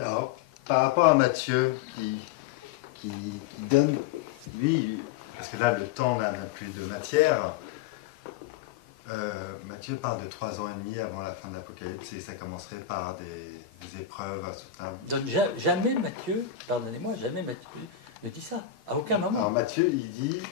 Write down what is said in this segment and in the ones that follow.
Alors, par rapport à Matthieu, qui donne, lui, parce que là, le temps n'a plus de matière, Matthieu parle de 3 ans et demi avant la fin de l'Apocalypse, et ça commencerait par des épreuves insoutenables. Donc, jamais Matthieu, pardonnez-moi, jamais Matthieu ne dit ça, à aucun moment. Alors Matthieu, il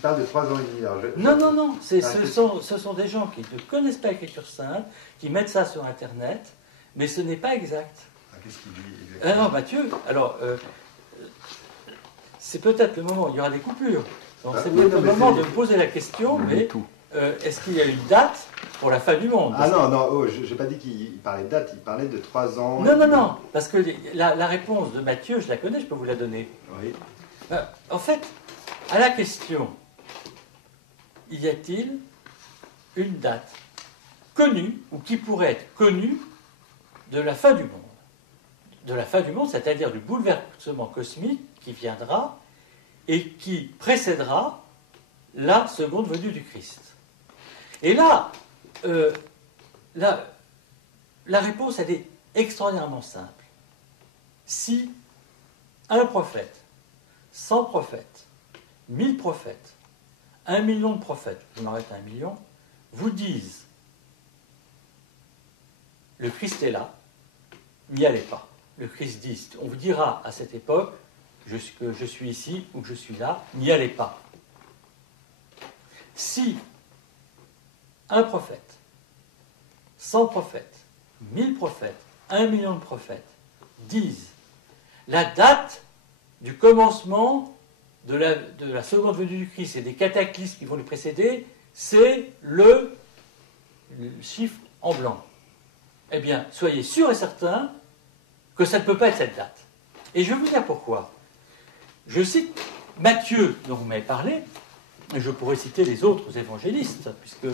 parle de 3 ans et demi. Alors Non, ce sont des gens qui ne connaissent pas l'Écriture sainte, qui mettent ça sur Internet, mais ce n'est pas exact. Qu'est-ce qu'il dit exactement? Non, Matthieu, alors, c'est peut-être le moment où il y aura des coupures. Donc c'est peut-être le moment de me poser la question, mais est-ce qu'il y a une date pour la fin du monde? Ah non, je n'ai pas dit qu'il parlait de date, il parlait de 3 ans. Non, parce que la réponse de Matthieu, je la connais, je peux vous la donner. Oui. En fait, à la question, y a-t-il une date connue, ou qui pourrait être connue, de la fin du monde? De la fin du monde, c'est-à-dire du bouleversement cosmique qui viendra et qui précédera la seconde venue du Christ. Et là, la réponse, elle est extraordinairement simple. Si un prophète, 100 prophètes, 1000 prophètes, 1 million de prophètes, je m'arrête à 1 million, vous disent le Christ est là, n'y allez pas. Le Christ dit, on vous dira à cette époque que je suis ici ou que je suis là, n'y allez pas. Si un prophète, 100 prophètes, 1000 prophètes, 1 million de prophètes disent la date du commencement de la seconde venue du Christ et des cataclysmes qui vont lui précéder, c'est le chiffre en blanc. Eh bien, soyez sûrs et certains que ça ne peut pas être cette date. Et je vais vous dire pourquoi. Je cite Matthieu, dont vous m'avez parlé, et je pourrais citer les autres évangélistes, puisque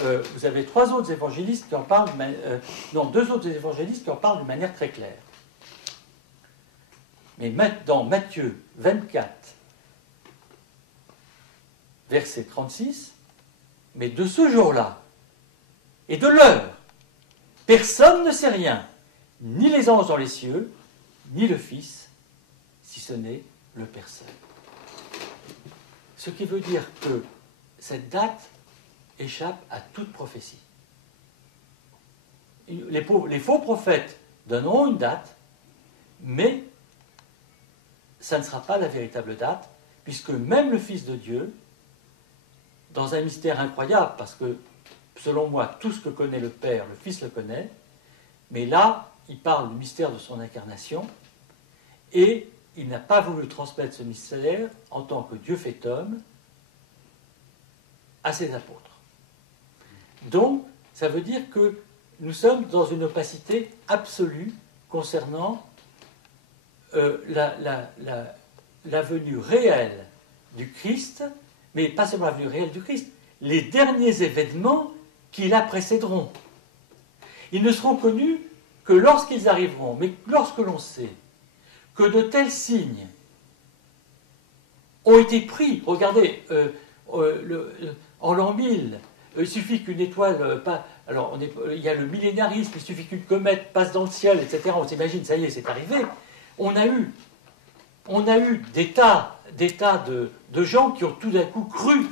vous avez 3 autres évangélistes qui en parlent, 2 autres évangélistes qui en parlent de manière très claire. Mais dans Matthieu 24, verset 36, mais de ce jour-là et de l'heure, personne ne sait rien, ni les anges dans les cieux, ni le Fils, si ce n'est le Père seul. Ce qui veut dire que cette date échappe à toute prophétie. Les faux prophètes donneront une date, mais ça ne sera pas la véritable date, puisque même le Fils de Dieu, dans un mystère incroyable, parce que, selon moi, tout ce que connaît le Père, le Fils le connaît, mais là, il parle du mystère de son incarnation, et il n'a pas voulu transmettre ce mystère en tant que Dieu fait homme à ses apôtres. Donc, ça veut dire que nous sommes dans une opacité absolue concernant la venue réelle du Christ, mais pas seulement la venue réelle du Christ, les derniers événements qui la précéderont. Ils ne seront connus que lorsqu'ils arriveront, mais lorsque l'on sait que de tels signes ont été pris, regardez, en l'an 1000, il suffit qu'une étoile, il y a le millénarisme, il suffit qu'une comète passe dans le ciel, etc. On s'imagine, ça y est, c'est arrivé. On a eu des tas de gens qui ont tout d'un coup cru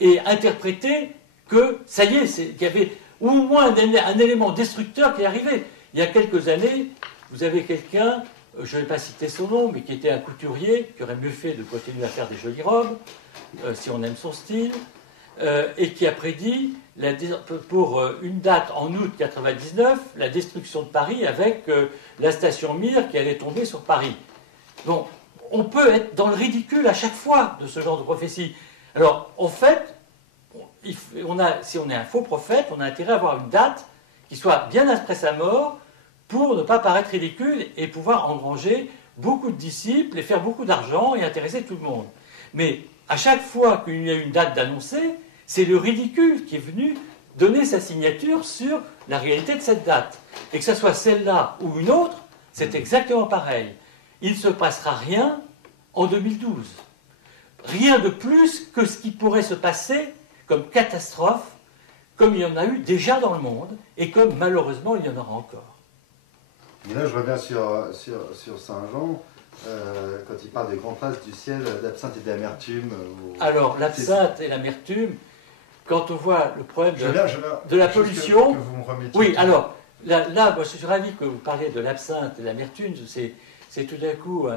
et interprété que, ça y est, qu'il y avait au moins un élément destructeur qui est arrivé. Il y a quelques années, vous avez quelqu'un, je ne vais pas citer son nom, mais qui était un couturier, qui aurait mieux fait de continuer à faire des jolies robes, si on aime son style, et qui a prédit, pour une date en août 99, la destruction de Paris avec la station Mir qui allait tomber sur Paris. Donc, on peut être dans le ridicule à chaque fois de ce genre de prophétie. Alors, en fait, si on est un faux prophète, on a intérêt à avoir une date qui soit bien après sa mort pour ne pas paraître ridicule et pouvoir engranger beaucoup de disciples et faire beaucoup d'argent et intéresser tout le monde. Mais à chaque fois qu'il y a une date d'annoncer, c'est le ridicule qui est venu donner sa signature sur la réalité de cette date. Et que ce soit celle-là ou une autre, c'est exactement pareil. Il ne se passera rien en 2012. Rien de plus que ce qui pourrait se passer comme catastrophe, comme il y en a eu déjà dans le monde, et comme malheureusement il y en aura encore. Mais là, je reviens sur Saint Jean, quand il parle des grandes phases du ciel, d'absinthe et d'amertume. Alors, l'absinthe et l'amertume, quand on voit le problème de la pollution... Que vous me remettiez. Oui, alors, là, moi, je suis ravi que vous parliez de l'absinthe et de l'amertume. C'est tout d'un coup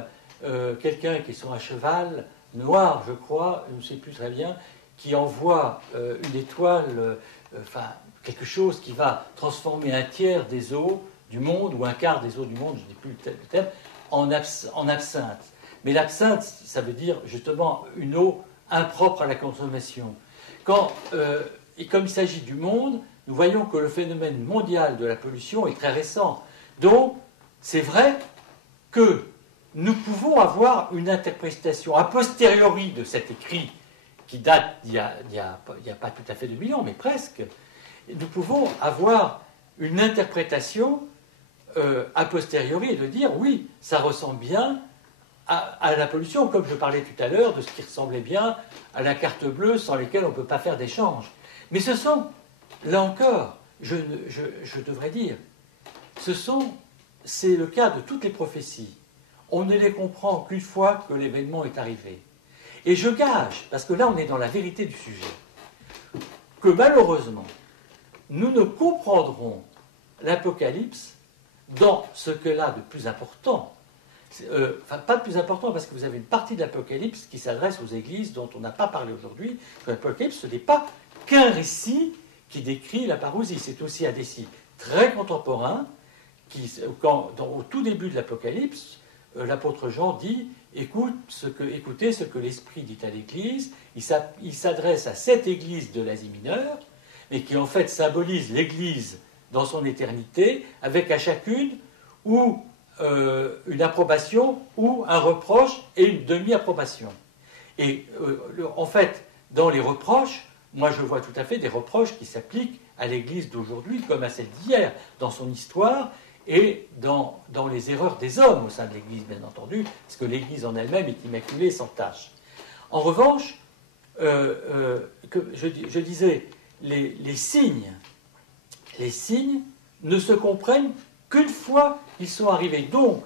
quelqu'un qui est sur un cheval noir, je crois, je ne sais plus très bien, qui envoie une étoile, enfin, quelque chose qui va transformer un tiers des eaux du monde, ou un quart des eaux du monde, je ne dis plus le terme, en absinthe. Mais l'absinthe, ça veut dire justement une eau impropre à la consommation. Et comme il s'agit du monde, nous voyons que le phénomène mondial de la pollution est très récent. Donc, c'est vrai que nous pouvons avoir une interprétation a posteriori de cet écrit qui date d'il y a pas tout à fait 2 millions, mais presque. Nous pouvons avoir une interprétation a posteriori et de dire oui, ça ressemble bien à la pollution, comme je parlais tout à l'heure de ce qui ressemblait bien à la carte bleue sans lesquelles on ne peut pas faire d'échange. Mais ce sont, là encore, je devrais dire, c'est le cas de toutes les prophéties. On ne les comprend qu'une fois que l'événement est arrivé. Et je gage, parce que là on est dans la vérité du sujet, que malheureusement, nous ne comprendrons l'Apocalypse dans ce qu'elle a de plus important. Enfin, pas de plus important, parce que vous avez une partie de l'Apocalypse qui s'adresse aux églises dont on n'a pas parlé aujourd'hui. L'Apocalypse, ce n'est pas qu'un récit qui décrit la parousie, c'est aussi un récit très contemporain qui, au tout début de l'Apocalypse, l'apôtre Jean dit écoutez ce que l'Esprit dit à l'Église. Il s'adresse à cette Église de l'Asie mineure, mais qui en fait symbolise l'Église dans son éternité, avec à chacune ou une approbation ou un reproche et une demi-approbation. Et en fait, dans les reproches, moi je vois tout à fait des reproches qui s'appliquent à l'Église d'aujourd'hui comme à celle d'hier, dans son histoire et dans les erreurs des hommes au sein de l'Église, bien entendu, parce que l'Église en elle-même est immaculée et sans tache. En revanche, je disais, les signes ne se comprennent qu'une fois ils sont arrivés. Donc,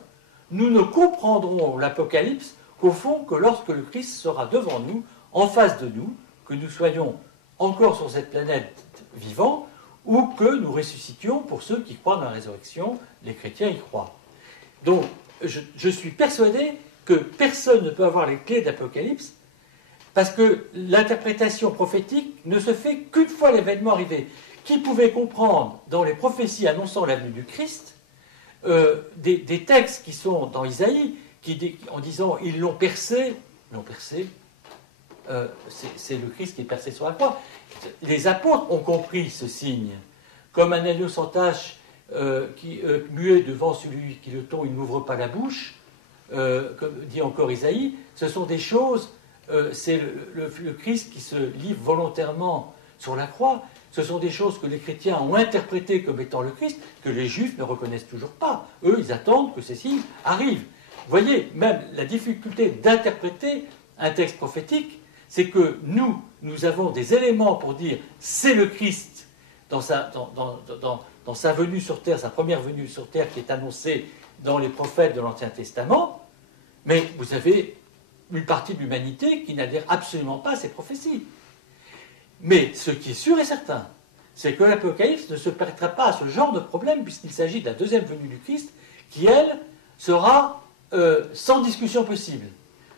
nous ne comprendrons l'Apocalypse qu'au fond que lorsque le Christ sera devant nous, en face de nous, que nous soyons encore sur cette planète vivant, ou que nous ressuscitions pour ceux qui croient dans la résurrection, les chrétiens y croient. Donc, je suis persuadé que personne ne peut avoir les clés d'Apocalypse, parce que l'interprétation prophétique ne se fait qu'une fois l'événement arrivé. Qui pouvait comprendre dans les prophéties annonçant la venue du Christ des textes qui sont dans Isaïe, en disant ils l'ont percé, c'est le Christ qui est percé sur la croix. Les apôtres ont compris ce signe, comme un agneau sans tache muet devant celui qui le tond, il n'ouvre pas la bouche, comme dit encore Isaïe. Ce sont des choses, c'est le Christ qui se livre volontairement sur la croix. Ce sont des choses que les chrétiens ont interprétées comme étant le Christ, que les juifs ne reconnaissent toujours pas. Eux, ils attendent que ces signes arrivent. Vous voyez, même la difficulté d'interpréter un texte prophétique, c'est que nous avons des éléments pour dire c'est le Christ dans sa venue sur terre, sa première venue sur terre qui est annoncée dans les prophètes de l'Ancien Testament, mais vous avez une partie de l'humanité qui n'adhère absolument pas à ces prophéties. Mais ce qui est sûr et certain, c'est que l'Apocalypse ne se prêtera pas à ce genre de problème, puisqu'il s'agit de la deuxième venue du Christ, qui, elle, sera sans discussion possible.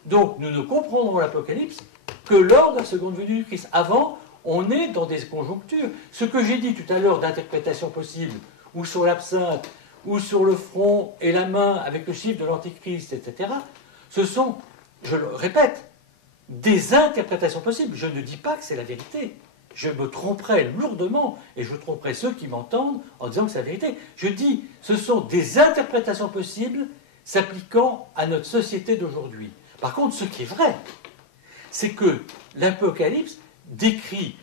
Donc, nous ne comprendrons l'Apocalypse que lors de la seconde venue du Christ. Avant, on est dans des conjonctures. Ce que j'ai dit tout à l'heure d'interprétation possible, ou sur l'absinthe, ou sur le front et la main avec le chiffre de l'Antichrist, etc., ce sont, je le répète, des interprétations possibles. Je ne dis pas que c'est la vérité. Je me tromperai lourdement, et je tromperai ceux qui m'entendent en disant que c'est la vérité. Je dis, ce sont des interprétations possibles s'appliquant à notre société d'aujourd'hui. Par contre, ce qui est vrai, c'est que l'Apocalypse décrit,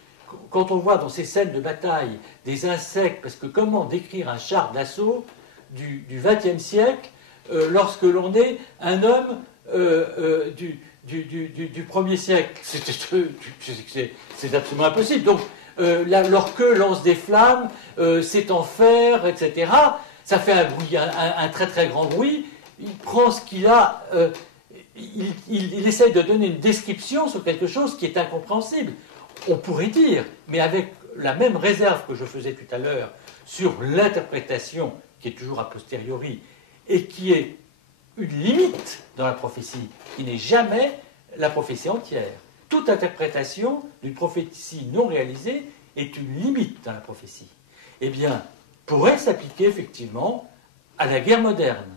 quand on voit dans ces scènes de bataille des insectes, parce que comment décrire un char d'assaut du XXe siècle lorsque l'on est un homme du 1er siècle. C'est absolument impossible. Donc, leur queue lance des flammes, c'est en fer, etc. ça fait un bruit, un très très grand bruit, il prend ce qu'il a, il essaie de donner une description sur quelque chose qui est incompréhensible. On pourrait dire, mais avec la même réserve que je faisais tout à l'heure sur l'interprétation, qui est toujours a posteriori, et qui est une limite dans la prophétie, qui n'est jamais la prophétie entière. Toute interprétation d'une prophétie non réalisée est une limite dans la prophétie. Eh bien, pourrait s'appliquer effectivement à la guerre moderne.